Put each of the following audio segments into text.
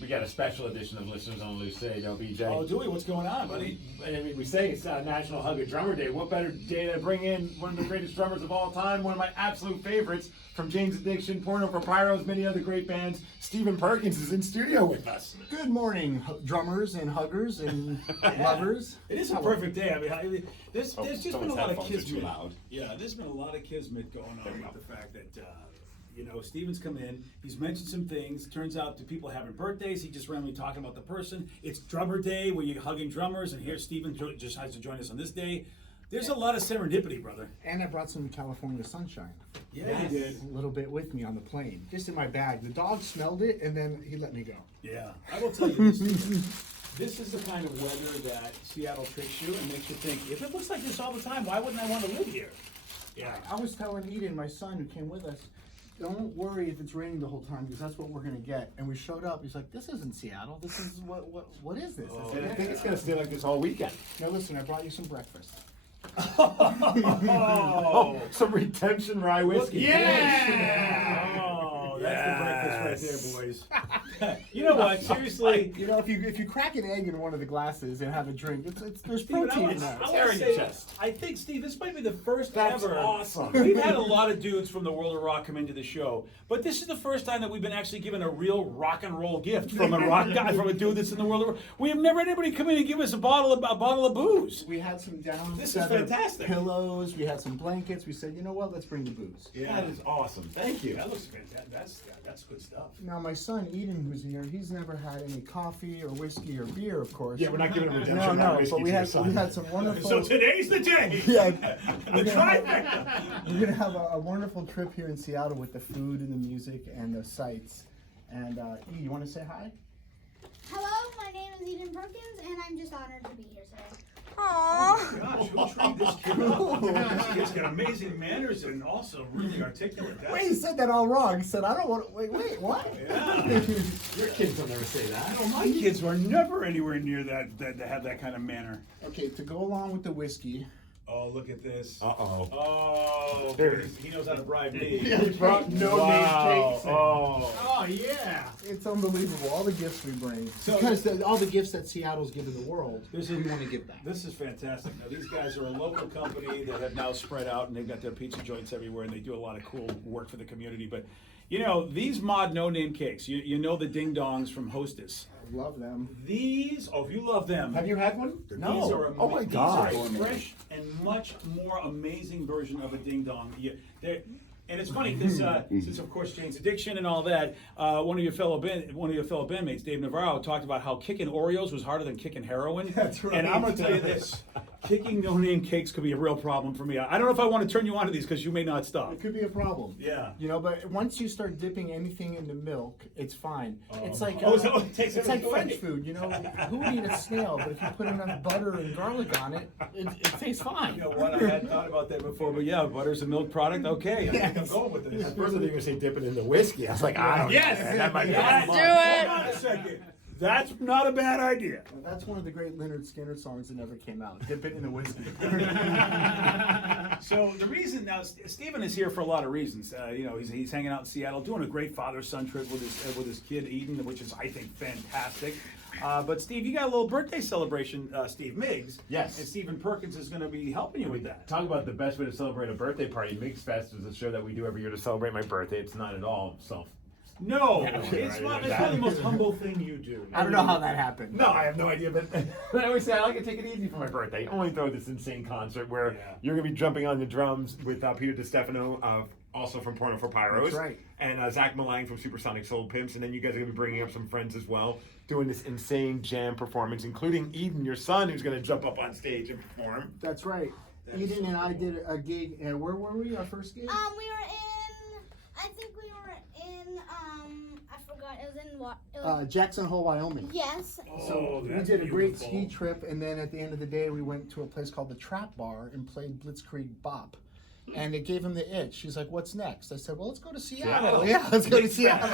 We got a special edition of Listeners on Loose today, don't BJ? Oh, do we? What's going on, buddy? I mean, we say it's National Hug a Drummer Day. What better day to bring in one of the greatest drummers of all time, one of my absolute favorites from Jane's Addiction, Porno for Pyros, many other great bands. Eden Perkins is in studio with us. Good morning, drummers and huggers and lovers. It is a perfect day. I mean, there's just been a lot of headphones are too kismet. loud. Yeah, there's been a lot of kismet going on with the fact that, Steven's come in. He's mentioned some things. Turns out to people having birthdays, he just randomly talking about the person. It's Drummer Day where you're hugging drummers, and here Steven just has to join us on this day. There's a lot of serendipity, brother. And I brought some California sunshine. Yeah, you did. A little bit with me on the plane, just in my bag. The dog smelled it, and then he let me go. Yeah, I will tell you this, Steven. This is the kind of weather that Seattle tricks you and makes you think, if it looks like this all the time, why wouldn't I want to live here? Yeah. I was telling Eden, my son who came with us, don't worry if it's raining the whole time because that's what we're gonna get. And we showed up. He's like, "This isn't Seattle. This is what is this?" I said, I think it's going to stay like this all weekend. "Now listen, I brought you some breakfast." Oh, some redemption rye whiskey. Yeah! Oh, that's the breakfast right there, boys. You know what? Seriously. You know, if you crack an egg in one of the glasses and have a drink, there's Steven, protein in that. Tear in your chest. I think, Steve, this might be the first That's ever. awesome. We've had a lot of dudes from the world of rock come into the show, but this is the first time that we've been actually given a real rock and roll gift from a rock guy, from a dude that's in the world of rock. We have never had anybody come in and give us a bottle of booze. We had some down This is fantastic. pillows. We had some blankets. We said, you know what? Let's bring the booze. That is awesome. Thank you. That looks fantastic. That's good stuff. Now my son Eden, who's here, he's never had any coffee or whiskey or beer, of course. Yeah, we're not giving a redemption No, rye no, whiskey but we to your had son. some wonderful. So today's the day. Yeah, The trifecta. we're gonna have a wonderful trip here in Seattle with the food and the music and the sights. And E, you want to say hi? Hello, my name is Eden Perkins, and I'm just honored to be here today. Oh gosh, who trained this kid up? This kid's got amazing manners and also really articulate. Wait, he said that all wrong. He said, I don't want to. Wait, what? Yeah. Your kids will never say that. My kids were never anywhere near that have that kind of manner. Okay, to go along with the whiskey. Oh, look at this. Uh-oh. Oh, There. he knows how to bribe me. He brought no-name cakes. Oh, yeah. It's unbelievable, all the gifts we bring. So- because all the gifts that Seattle's given the world, This we is- want to give back. This is fantastic. Now, these guys are a local company that have now spread out, and they've got their pizza joints everywhere, and they do a lot of cool work for the community. But, these mod no-name cakes, you know the ding-dongs from Hostess. I love them. These, if you love them. Have you had one? No. These are Oh my these gosh. are a fresh and much more amazing version of a ding dong. And it's funny because since of course Jane's Addiction and all that, one of your fellow bandmates, Dave Navarro, talked about how kicking Oreos was harder than kicking heroin. That's right. And I'm gonna tell you this: kicking no-name cakes could be a real problem for me. I don't know if I want to turn you onto these because you may not stop. It could be a problem. Yeah. But once you start dipping anything into milk, it's fine. It's like So it takes it's like everything French away. food. Who would eat a snail? But if you put enough butter and garlic on it, it tastes fine. You know what? I hadn't thought about that before, but yeah, butter's a milk product. Okay, I think I'm going with this. First, I think you were going to say dip it in the whiskey. I was like, Yes! that might be Yes! fun. Hold on a second. That's not a bad idea. That's one of the great Leonard Skinner songs that never came out. Dip it in the whiskey. So the reason now, Steven is here for a lot of reasons. He's hanging out in Seattle, doing a great father-son trip with his kid Eden, which is I think fantastic. But Steve, you got a little birthday celebration. Steve Migs, Yes. and Stephen Perkins is going to be helping you with that. Talk about the best way to celebrate a birthday party. Migs Fest is a show that we do every year to celebrate my birthday. It's not at all No, Yeah, it's right, probably yeah. the most humble thing you do. I don't know how that happened. No, I have no idea, but I always say I like to take it easy for my birthday. Only throw this insane concert where Yeah. you're going to be jumping on the drums with Peter DiStefano, also from Porno for Pyros. That's right. And Zach Malang from Supersonic Soul Pimps. And then you guys are going to be bringing up some friends as well, doing this insane jam performance, including Eden, your son, who's going to jump up on stage and perform. That's right. Eden and I did a gig. Where were we? Our first gig? We were in, I think we were in, I forgot, it was in what? It was, Jackson Hole, Wyoming. yes. So we that's did a great beautiful. ski trip, and then at the end of the day, we went to a place called the Trap Bar and played Blitzkrieg Bop. And it gave him the itch. He's like, "What's next?" I said, "Well, let's go to Seattle." Yeah, let's go to Seattle.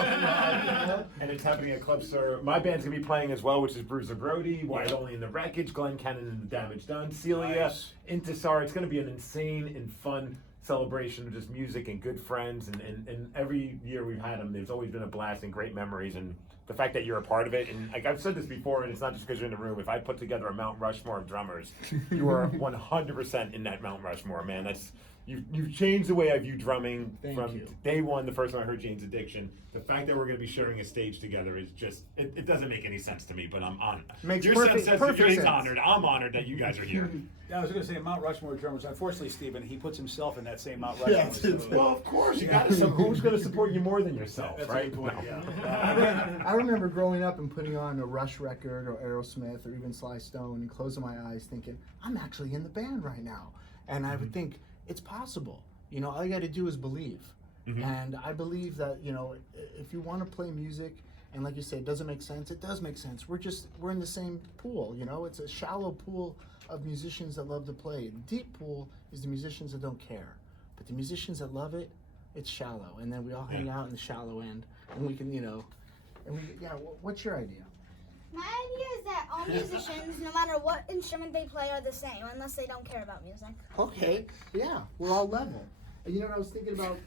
And it's happening at Club Sur. My band's going to be playing as well, which is Bruiser Brody, Wyatt Only in the Wreckage, Glenn Cannon and the Damage Done, Celia, Nice. Intisar. It's going to be an insane and fun celebration of just music and good friends, and every year we've had them, there's always been a blast and great memories, and the fact that you're a part of it, and like I've said this before, and it's not just because you're in the room. If I put together a Mount Rushmore of drummers, you are 100% in that Mount Rushmore, man. That's you've changed the way I view drumming from day one. The first time I heard Jane's Addiction, the fact that we're going to be sharing a stage together is just it doesn't make any sense to me. But I'm honored. Makes Your perfect sense says sense. honored. I'm honored that you guys are here. Yeah, I was going to say Mount Rushmore drummers. Unfortunately, Stephen, he puts himself in that same Mount Rushmore. Yes, it's- Well, of course you got to. So who's going to support you more than yourself, That's right? a good point. No. Yeah. I remember growing up and putting on a Rush record or Aerosmith or even Sly Stone and closing my eyes thinking, I'm actually in the band right now. And I would think, it's possible. You know, all you got to do is believe. And I believe that, you know, if you want to play music, and like you say, it doesn't make sense, it does make sense. We're in the same pool, you know? It's a shallow pool of musicians that love to play. The deep pool is the musicians that don't care. But the musicians that love it, it's shallow. And then we all hang out in the shallow end. And we can, you know, what's your idea? My idea is that all musicians, no matter what instrument they play, are the same unless they don't care about music. Okay, yeah, we're all level. And you know what I was thinking about?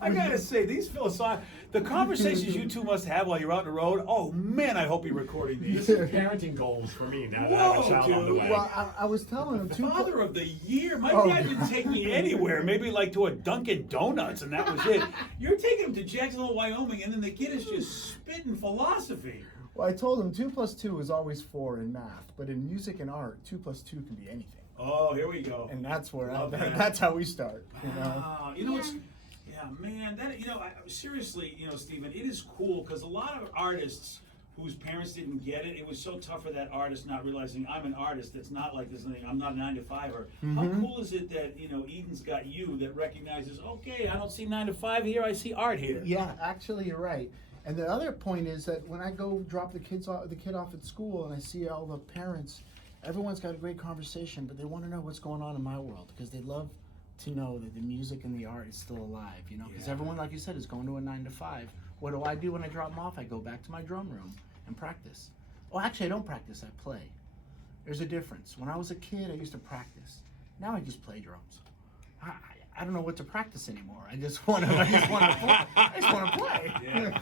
I gotta say, these the conversations you two must have while you're out on the road. Oh man, I hope you're recording these. Parenting goals for me now that I have a child on the way. Well, I was telling him too. Father of the year. My Oh, dad didn't take me anywhere. Maybe like to a Dunkin' Donuts, and that was it. You're taking him to Jacksonville, Wyoming, and then the kid is just spitting philosophy. Well, I told him 2 + 2 is always 4 in math, but in music and art, 2 + 2 can be anything. Oh, here we go. And that's where Love that. that's how we start. You know. Wow. You know what's? Yeah, man. That seriously, Stephen, it is cool because a lot of artists whose parents didn't get it, it was so tough for that artist not realizing I'm an artist that's not like this thing. I'm not a 9-to-5er. How cool is it that Eden's got you that recognizes? Okay, I don't see 9 to 5 here. I see art here. Yeah, actually, you're right. And the other point is that when I go drop the kid off at school and I see all the parents, everyone's got a great conversation, but they want to know what's going on in my world because they love to know that the music and the art is still alive, you know, because everyone, like you said, is going to a 9-to-5. What do I do when I drop them off? I go back to my drum room and practice. Oh, actually, I don't practice, I play. There's a difference. When I was a kid, I used to practice. Now I just play drums. I don't know what to practice anymore. I just want to play. I just want to play. Yeah.